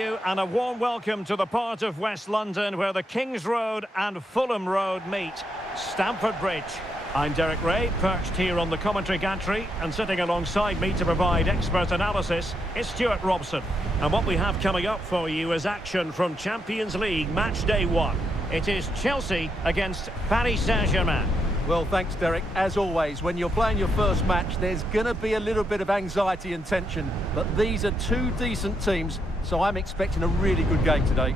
And a warm welcome to the part of West London where the King's Road and Fulham Road meet, Stamford Bridge. I'm Derek Ray, perched here on the commentary gantry, and sitting alongside me to provide expert analysis is Stuart Robson. And what we have coming up for you is action from Champions League match day 1. It is Chelsea against Paris Saint-Germain. Well, thanks, Derek. As always, when you're playing your first match, there's going to be a little bit of anxiety and tension. But these are two decent teams, so I'm expecting a really good game today.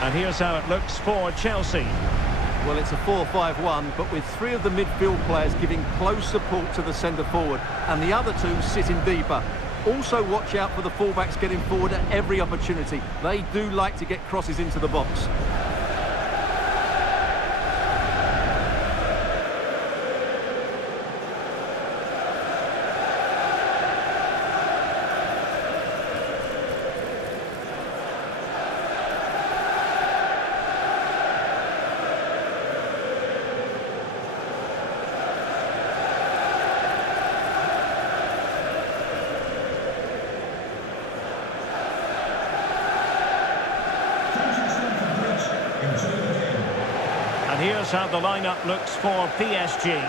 And here's how it looks for Chelsea. Well, it's a 4-5-1, but with three of the midfield players giving close support to the centre forward, and the other two sitting deeper. Also watch out for the fullbacks getting forward at every opportunity. They do like to get crosses into the box. And here's how the lineup looks for PSG.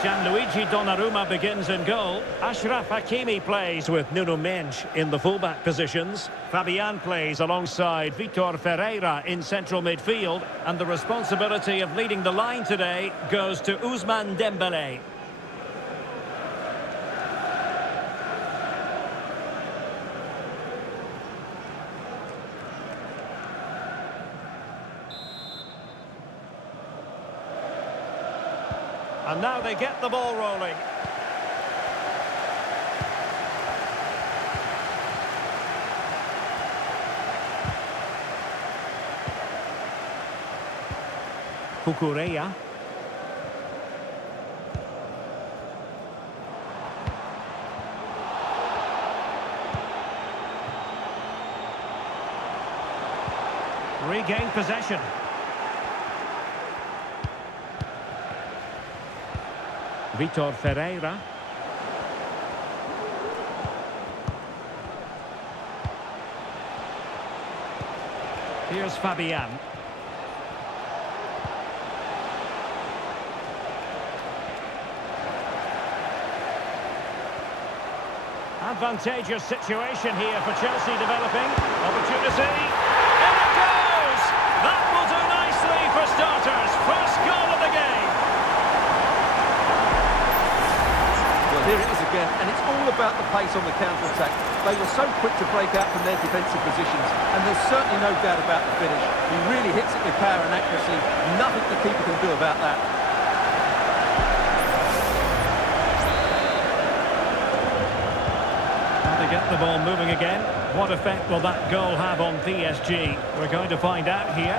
Gianluigi Donnarumma begins in goal. Achraf Hakimi plays with Nuno Mendes in the fullback positions. Fabian plays alongside Vitor Ferreira in central midfield. And the responsibility of leading the line today goes to Ousmane Dembélé. And now they get the ball rolling. Cucurella. Regain possession. Vitor Ferreira. Here's Fabian. Advantageous situation here for Chelsea developing. Opportunity. And it goes! That will do nicely for starters. First goal of the game. Here it is again, and it's all about the pace on the counter-attack. They were so quick to break out from their defensive positions, and there's certainly no doubt about the finish. He really hits it with power and accuracy. Nothing the keeper can do about that. And they get the ball moving again. What effect will that goal have on PSG? We're going to find out here.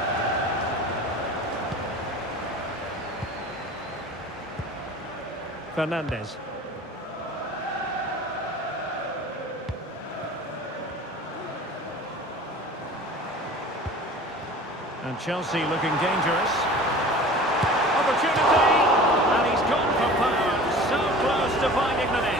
Fernandes. And Chelsea looking dangerous. Opportunity! And he's gone for power. So close to finding the net.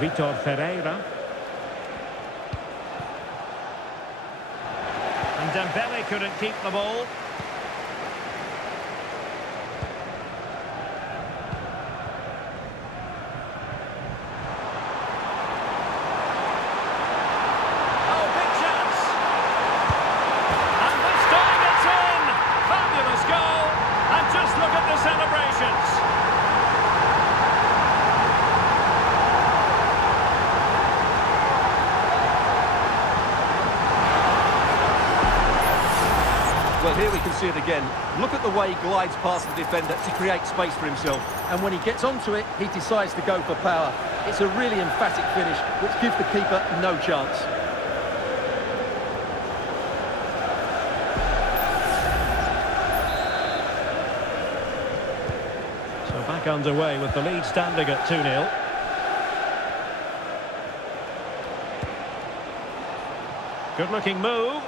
Vitor Ferreira. And Dembele couldn't keep the ball. Oh, big chance. And this time it's in. Fabulous goal. And just look at the celebrations. Well, here we can see it again. Look at the way he glides past the defender to create space for himself. And when he gets onto it, he decides to go for power. It's a really emphatic finish, which gives the keeper no chance. So back underway with the lead standing at 2-0. Good-looking move.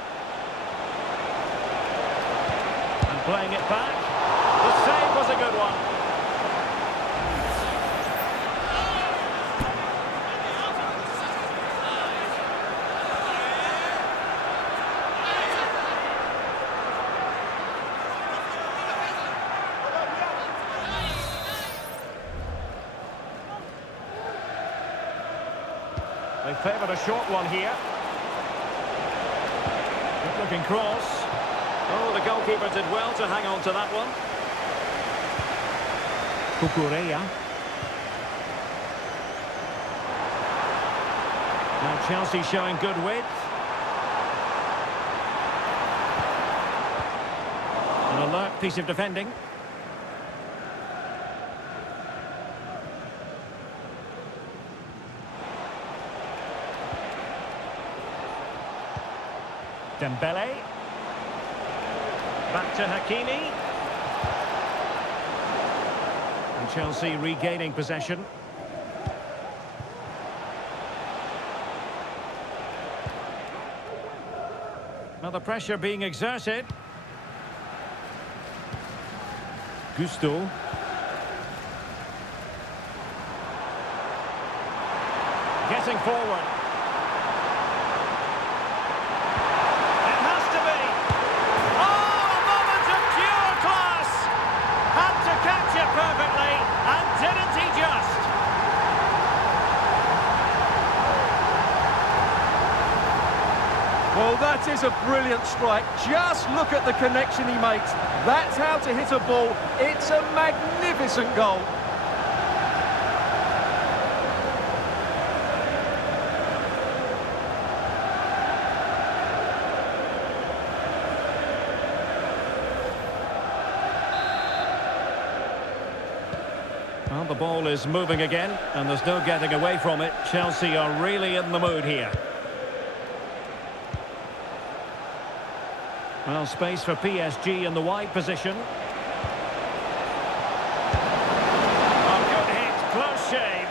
Playing it back. The save was a good one. They favoured a short one here. Good-looking cross. Oh, the goalkeeper did well to hang on to that one. Cucurella. Now Chelsea showing good width. An alert piece of defending. Dembele. Back to Hakimi. And Chelsea regaining possession. Now the pressure being exerted. Gusto. Getting forward. Perfectly, and didn't he just? Well, that is a brilliant strike. Just look at the connection he makes. That's how to hit a ball. It's a magnificent goal. Well, the ball is moving again, and there's no getting away from it. Chelsea are really in the mood here. Well, space for PSG in the wide position. A good hit, close shave.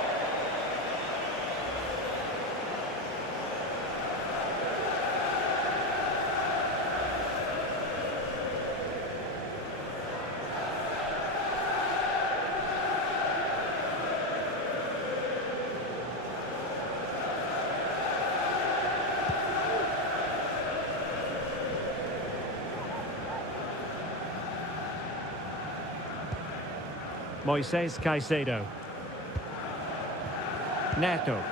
Moises Caicedo. Neto.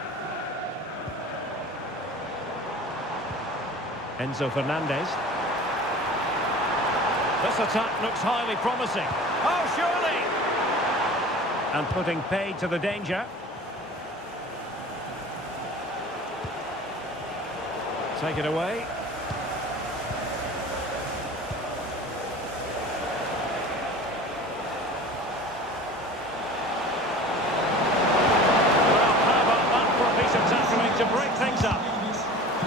Enzo Fernandez. This attack looks highly promising. Oh, surely! And putting paid to the danger. Take it away. To break things up.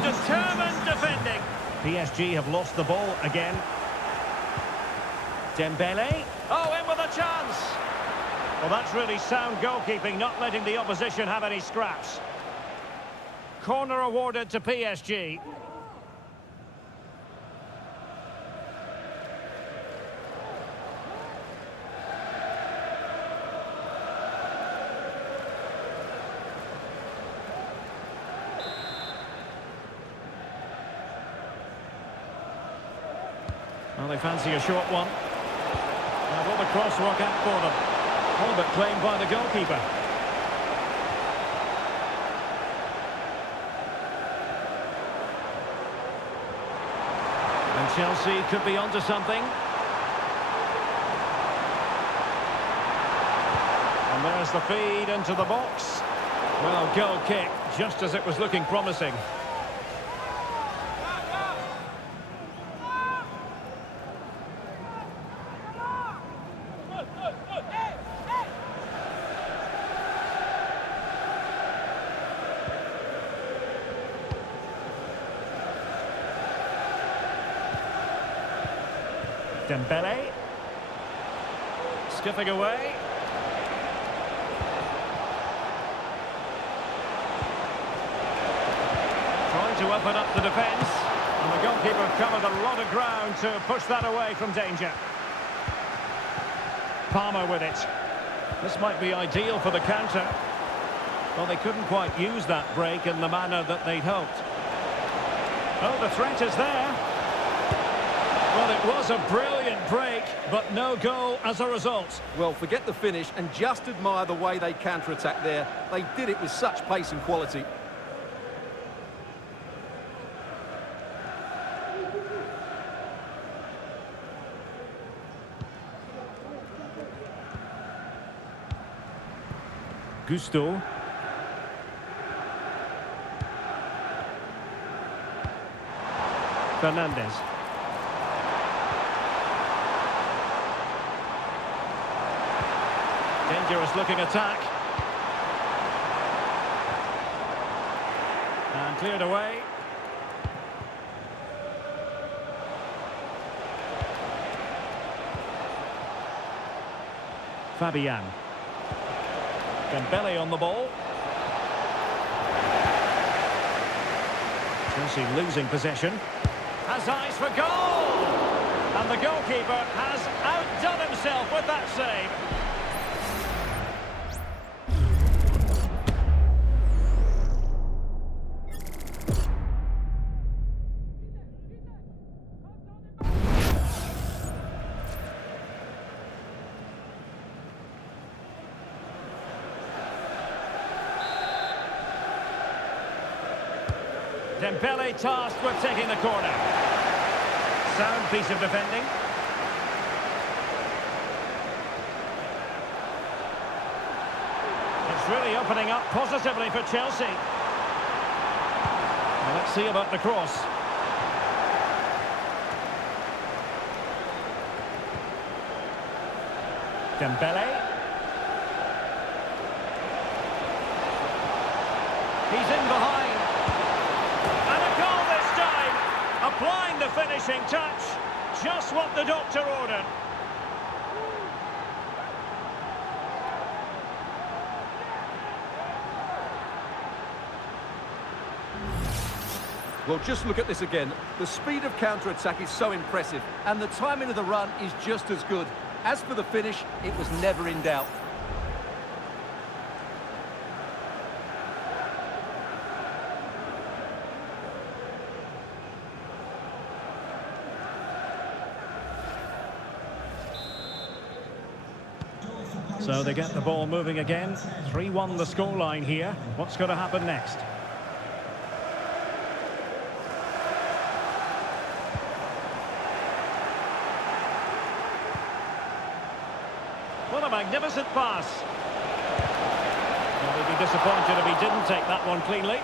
Determined defending. PSG have lost the ball again. Dembele. Oh, in with a chance. Well, that's really sound goalkeeping, not letting the opposition have any scraps. Corner awarded to PSG. Well, they fancy a short one. Now, will the cross work out for them? All but claimed by the goalkeeper. And Chelsea could be onto something. And there's the feed into the box. Well, goal kick, just as it was looking promising. Dembele. Skipping away. Trying to open up the defence. And the goalkeeper covered a lot of ground to push that away from danger. Palmer with it. This might be ideal for the counter. Well, they couldn't quite use that break in the manner that they'd hoped. Oh, the threat is there. Well, it was a brilliant break, but no goal as a result. Well, forget the finish and just admire the way they counter-attacked there. They did it with such pace and quality. Gusto. Fernandez. Dangerous looking attack. And cleared away. Fabian. Dembele on the ball. Chelsea losing possession. Has eyes for goal! And the goalkeeper has outdone himself with that save. Dembele tasked with taking the corner. Sound piece of defending. It's really opening up positively for Chelsea. Well, let's see about the cross. Dembele. He's in behind. Applying the finishing touch, just what the doctor ordered. Well, just look at this again. The speed of counter-attack is so impressive, and the timing of the run is just as good. As for the finish, it was never in doubt. So they get the ball moving again. 3-1 the scoreline here. What's going to happen next? What a magnificent pass. Well, he'd be disappointed if he didn't take that one cleanly.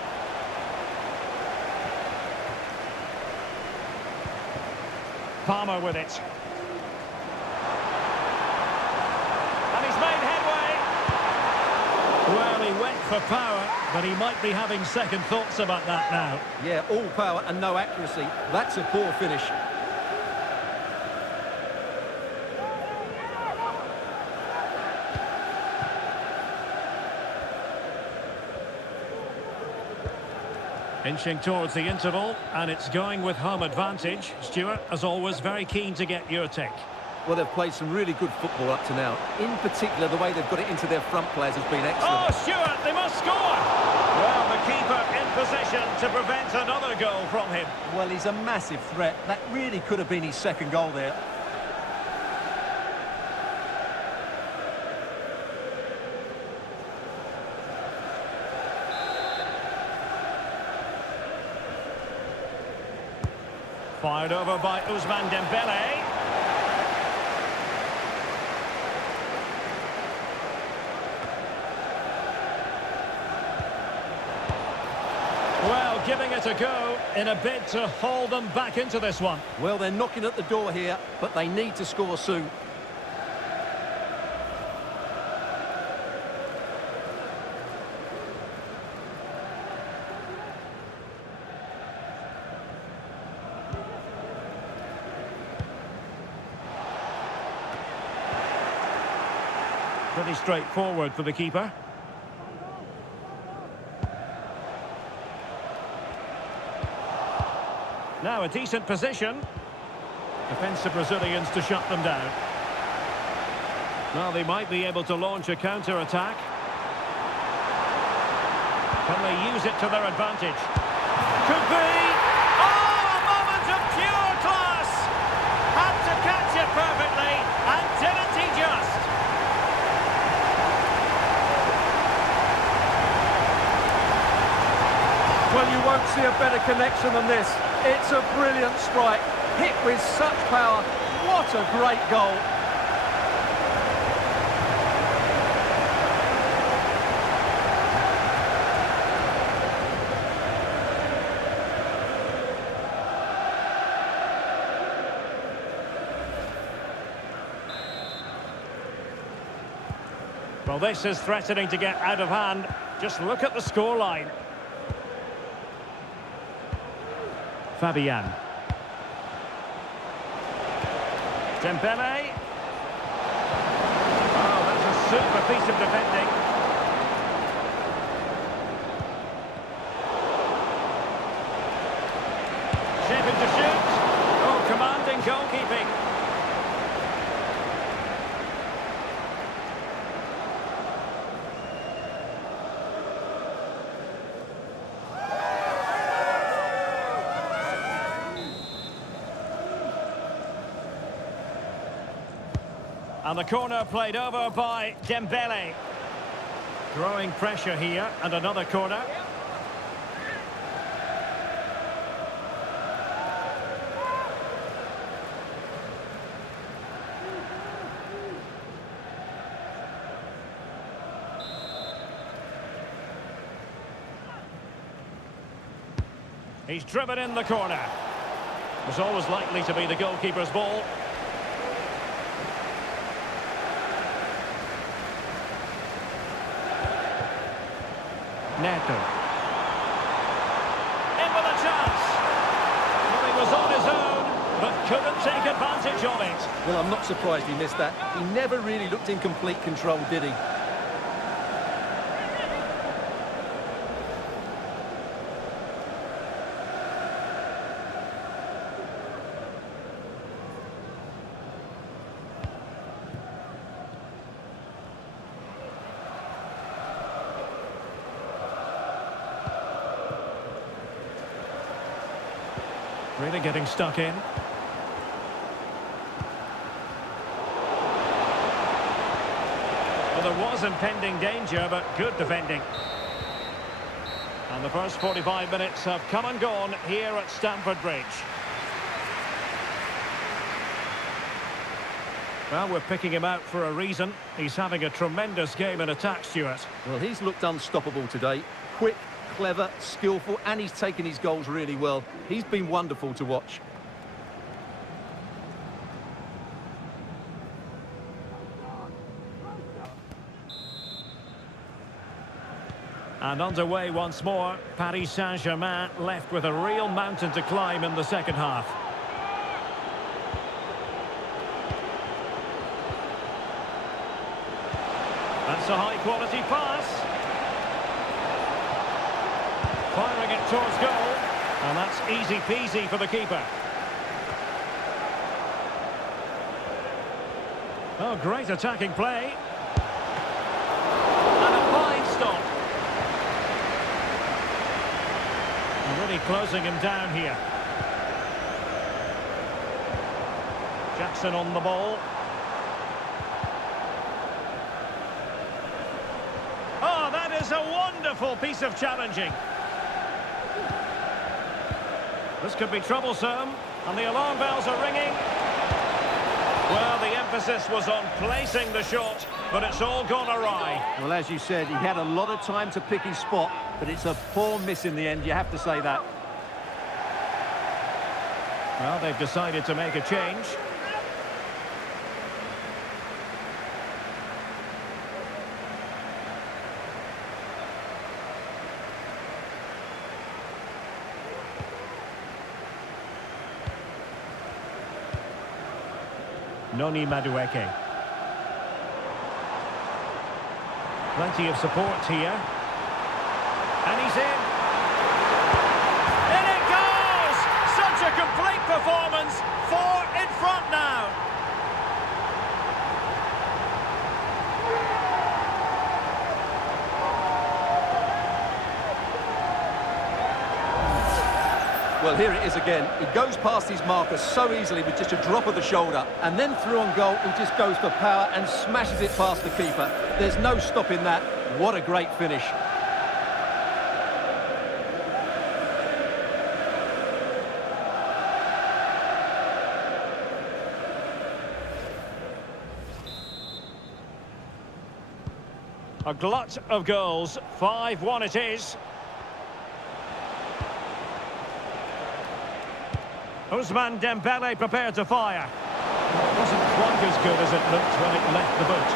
Palmer with it. Well, he went for power, but he might be having second thoughts about that now. Yeah, all power and no accuracy. That's a poor finish. Inching towards the interval, and it's going with home advantage. Stuart, as always, very keen to get your take. Well, they've played some really good football up to now. In particular, the way they've got it into their front players has been excellent. Oh, Stuart, they must score! Well, the keeper in position to prevent another goal from him. Well, he's a massive threat. That really could have been his second goal there. Fired over by Ousmane Dembele. Well, giving it a go in a bid to haul them back into this one. Well, they're knocking at the door here, but they need to score soon. Pretty straightforward for the keeper. Now a decent position. Defensive Brazilians to shut them down. Well, they might be able to launch a counter-attack. Can they use it to their advantage? Could be! Oh, a moment of pure class! Had to catch it perfectly, and didn't he just? Well, you won't see a better connection than this. It's a brilliant strike, hit with such power. What a great goal. Well, this is threatening to get out of hand. Just look at the scoreline. Fabian. Dembele. Oh, that's a super piece of defending. Shaping to shoot. Oh, commanding goalkeeping. And the corner played over by Dembele. Growing pressure here, and another corner. He's driven in the corner. It was always likely to be the goalkeeper's ball. Neto. In with a chance. Well, he was on his own, but couldn't take advantage of it. Well, I'm not surprised he missed that. He never really looked in complete control, did he? Really getting stuck in. Well, there was impending danger, but good defending. And the first 45 minutes have come and gone here at Stamford Bridge. Well, we're picking him out for a reason. He's having a tremendous game in attack, Stuart. Well, he's looked unstoppable today. Quick, clever, skillful, and he's taken his goals really well. He's been wonderful to watch. And underway once more. Paris Saint-Germain left with a real mountain to climb in the second half. That's a high-quality pass. Firing it towards goal. And that's easy peasy for the keeper. Oh, great attacking play. And a fine stop. Really closing him down here. Jackson on the ball. Oh, that is a wonderful piece of challenging. This could be troublesome, and the alarm bells are ringing. Well, the emphasis was on placing the shot, but it's all gone awry. Well, as you said, he had a lot of time to pick his spot, but it's a poor miss in the end, you have to say that. Well, they've decided to make a change. Noni Madueke. Plenty of support here. And he's in. In it goes! Such a complete performance. 4 in front now. Well, here it is again. He goes past his marker so easily with just a drop of the shoulder, and then through on goal, he just goes for power and smashes it past the keeper. There's no stopping that. What a great finish. A glut of goals. 5-1 it is. Ousmane Dembele prepared to fire. It wasn't quite as good as it looked when it left the boot.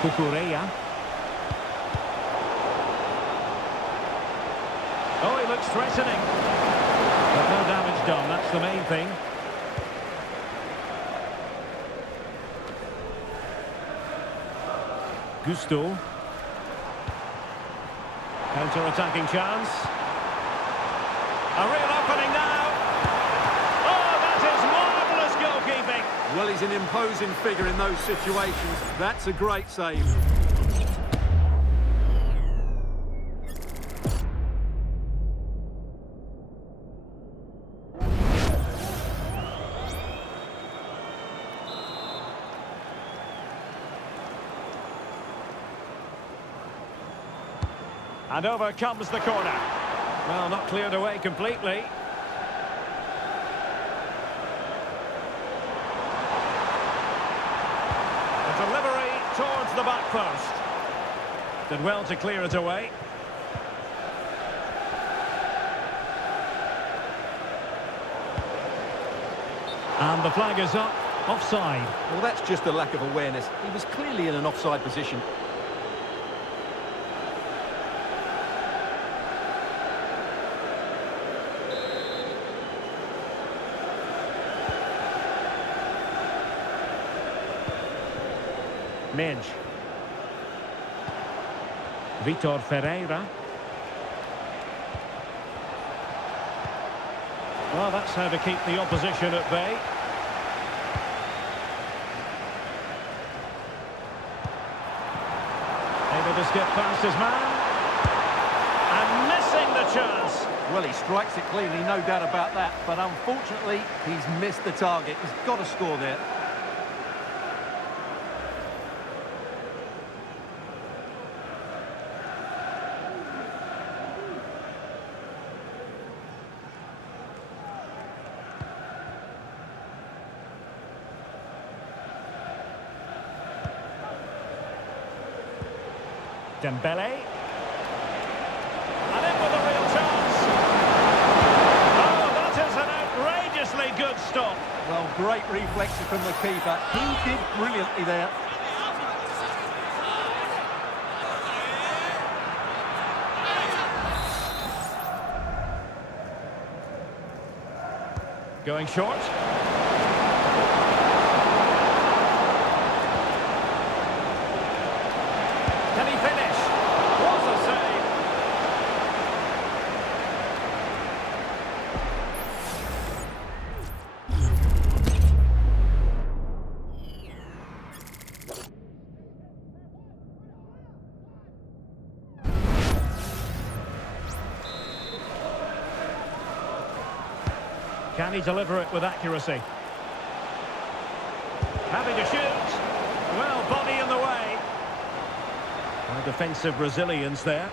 Cucurella. Oh, he looks threatening. But no damage done, that's the main thing. Gusto. Counter-attacking chance. A real opening now. Oh, that is marvellous goalkeeping. Well, he's an imposing figure in those situations. That's a great save. And over comes the corner. Well, not cleared away completely. The delivery towards the back post. Did well to clear it away. And the flag is up. Offside. Well, that's just a lack of awareness. He was clearly in an offside position. Minge. Vitor Ferreira. Well, that's how to keep the opposition at bay. Able to skip past his man. And missing the chance. Well, he strikes it cleanly, no doubt about that. But unfortunately, he's missed the target. He's got to score there. Dembele. And in with a real chance. Oh, that is an outrageously good stop. Well, great reflexes from the keeper. He did brilliantly there. Going short. Can he finish? What a save! Can he deliver it with accuracy? Happy to shoot. Well, body in the way. Defensive resilience there.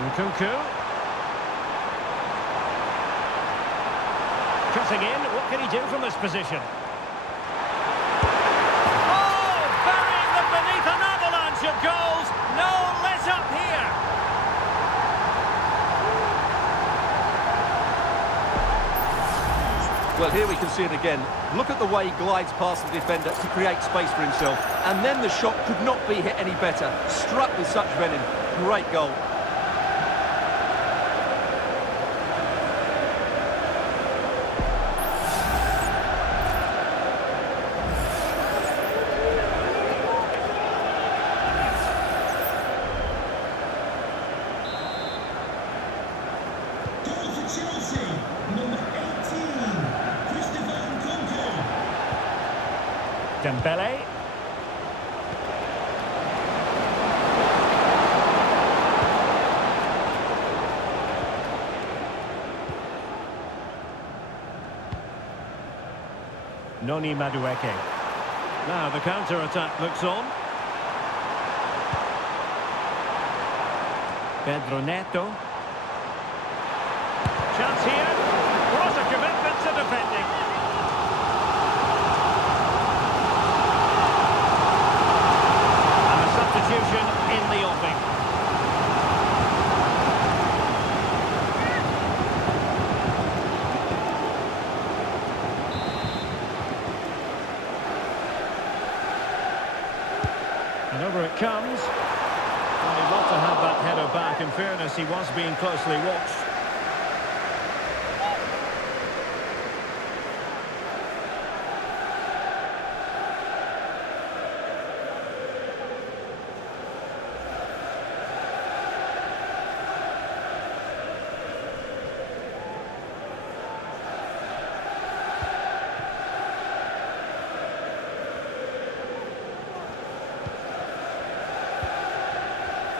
Nkunku. Cutting in. What can he do from this position? Oh, burying them beneath an avalanche of goals. No let up here. Well, here we can see it again. Look at the way he glides past the defender to create space for himself. And then the shot could not be hit any better. Struck with such venom. Great goal. Goal for Chelsea, number 18, Dembele. Noni Madueke. Now the counter-attack looks on. Pedro Neto. Chance here. What a commitment to defending. And a substitution in the offing. And over it comes. Well, he'd love to have that header back. In fairness, he was being closely watched.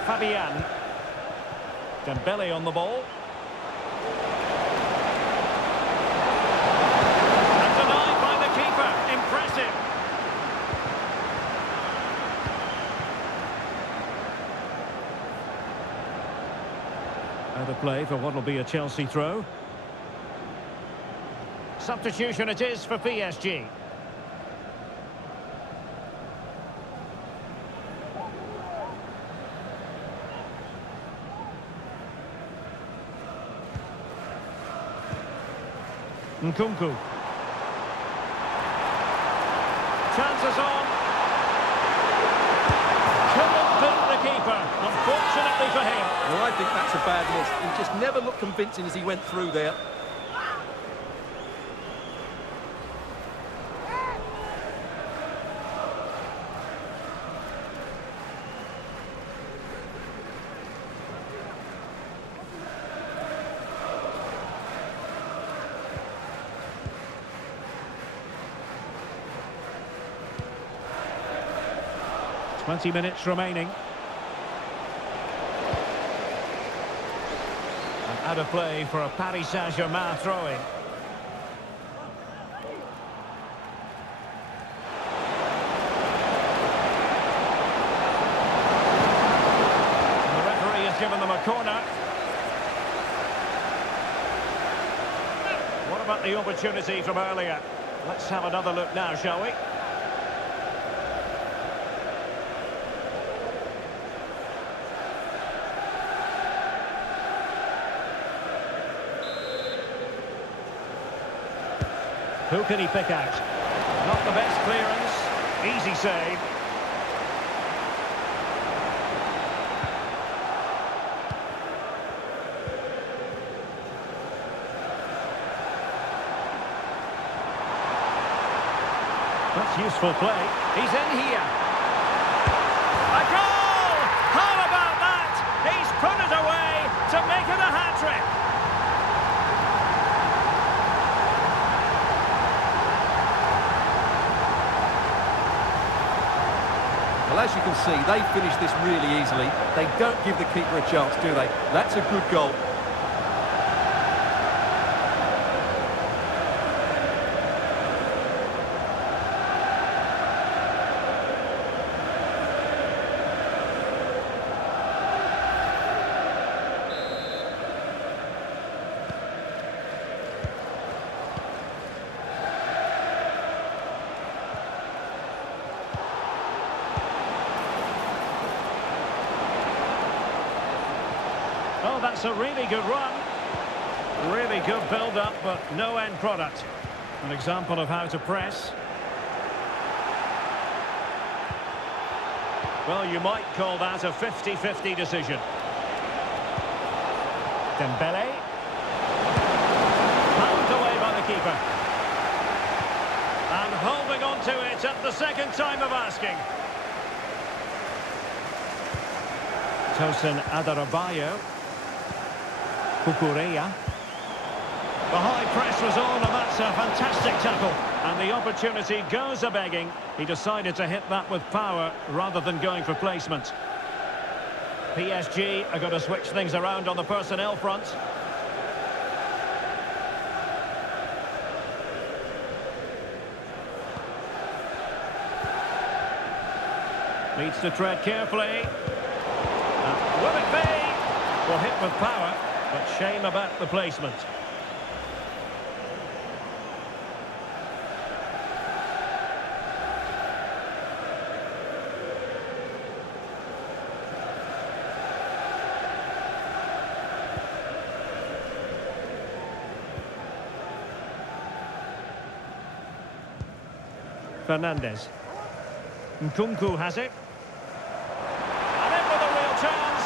Fabian. Dembele on the ball. And denied by the keeper. Impressive. Out of play for what will be a Chelsea throw. Substitution it is for PSG. Nkunku. Chances on. Couldn't beat the keeper, unfortunately for him. Well, I think that's a bad miss. He just never looked convincing as he went through there. Twenty minutes remaining. And out of play for a Paris Saint-Germain throw-in. And the referee has given them a corner. What about the opportunity from earlier? Let's have another look now, shall we? Who can he pick out? Not the best clearance. Easy save. That's useful play. He's in here. A goal! How about that? He's put it away to make it a hat-trick. Well, as you can see, they finish this really easily. They don't give the keeper a chance, do they? That's a good goal. Oh, that's a really good run. Really good build-up, but no end product. An example of how to press. Well, you might call that a 50-50 decision. Dembele. Fouled away by the keeper. And holding on to it at the second time of asking. Tosin Adarabioyo. Kukureya. The high press was on, and that's a fantastic tackle. And the opportunity goes a-begging. He decided to hit that with power rather than going for placement. PSG are going to switch things around on the personnel front. Needs to tread carefully. Will it be? Well, hit with power, but shame about the placement. Fernandez. Nkunku has it. And in with a real chance.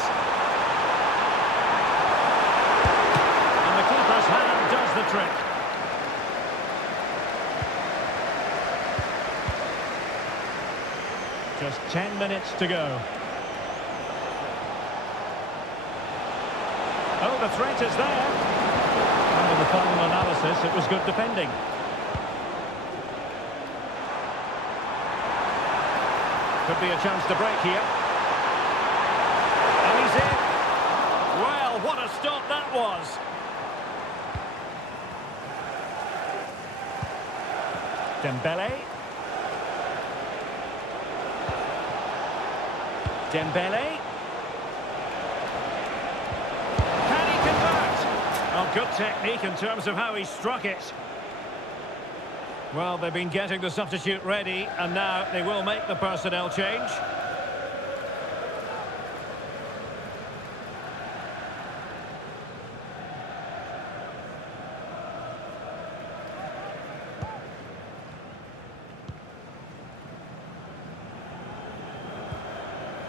And the keeper's hand does the trick. Just 10 minutes to go. Oh, the threat is there. And in the final analysis, it was good defending. Could be a chance to break here. And he's in. Well, what a stop that was. Dembele. Dembele. Can he convert? Oh, good technique in terms of how he struck it. Well, they've been getting the substitute ready, and now they will make the personnel change.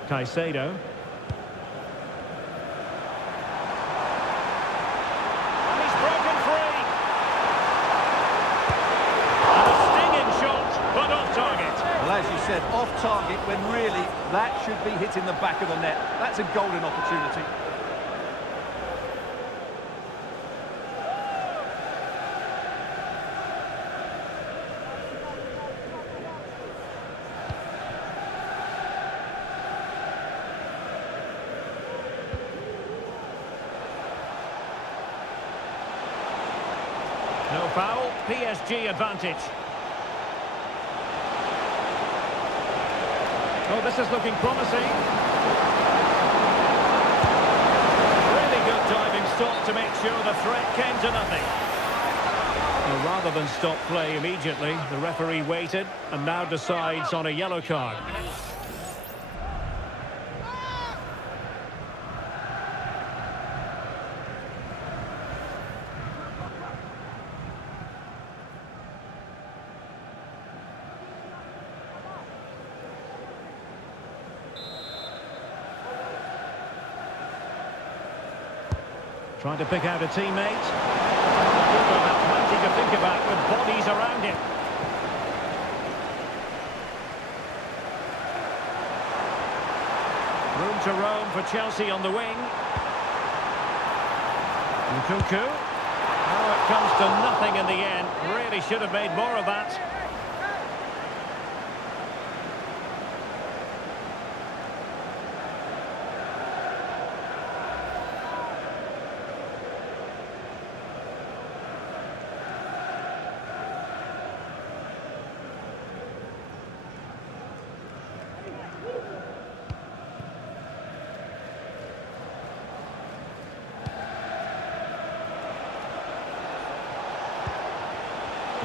Caicedo. And he's broken free. But off target. Well, as you said, off target when really that should be hitting the back of the net. That's a golden opportunity. No foul, PSG advantage. Oh, this is looking promising. Really good diving stop to make sure the threat came to nothing. Well, rather than stop play immediately, the referee waited and now decides on a yellow card. Trying to pick out a teammate. Keeper had plenty to think about with bodies around him. Room to roam for Chelsea on the wing. Nkunku. Oh, it comes to nothing in the end. Really should have made more of that.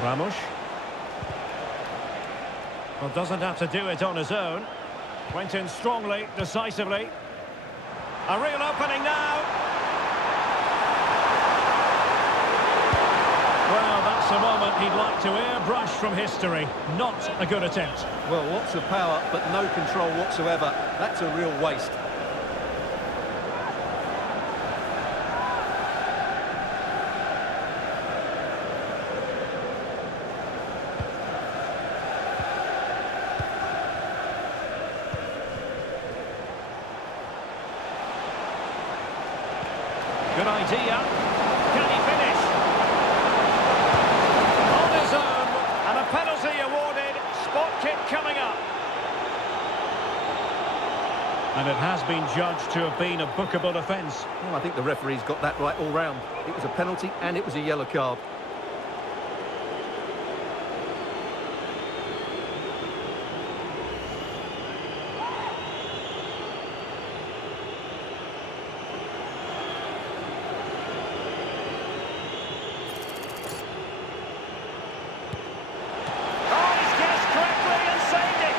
Ramos. Well, doesn't have to do it on his own. Went in strongly, decisively. A real opening now. He'd like to airbrush from history. Not a good attempt. Well, lots of power, but no control whatsoever. That's a real waste. Good idea. Can he finish? On his own, and a penalty awarded. Spot kick coming up. And it has been judged to have been a bookable offence. Well, I think the referee's got that right all round. It was a penalty and it was a yellow card. Oh, he's guessed correctly and saved it.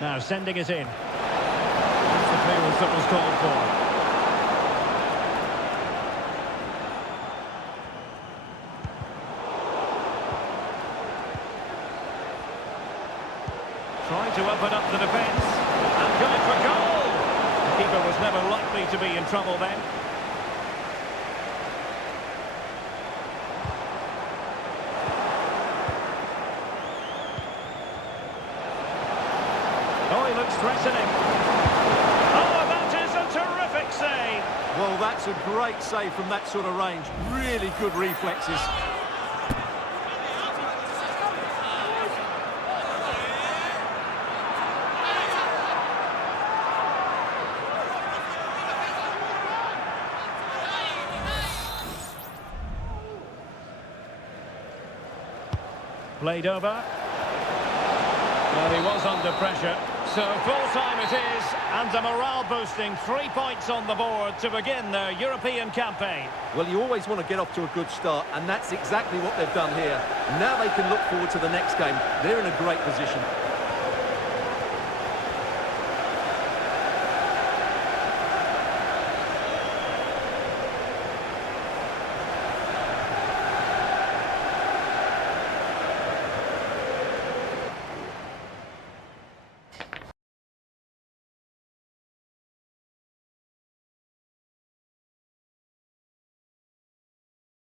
Now sending it in. That's the clearance that was called for. Trying to open up the defence. And going for goal. The keeper was never likely to be in trouble then. Oh, he looks threatening. Oh, that is a terrific save. Well, that's a great save from that sort of range. Really good reflexes. Played over. Well, he was under pressure. So full-time it is, and a morale-boosting 3 points on the board to begin their European campaign. Well, you always want to get off to a good start, and that's exactly what they've done here. Now they can look forward to the next game. They're in a great position.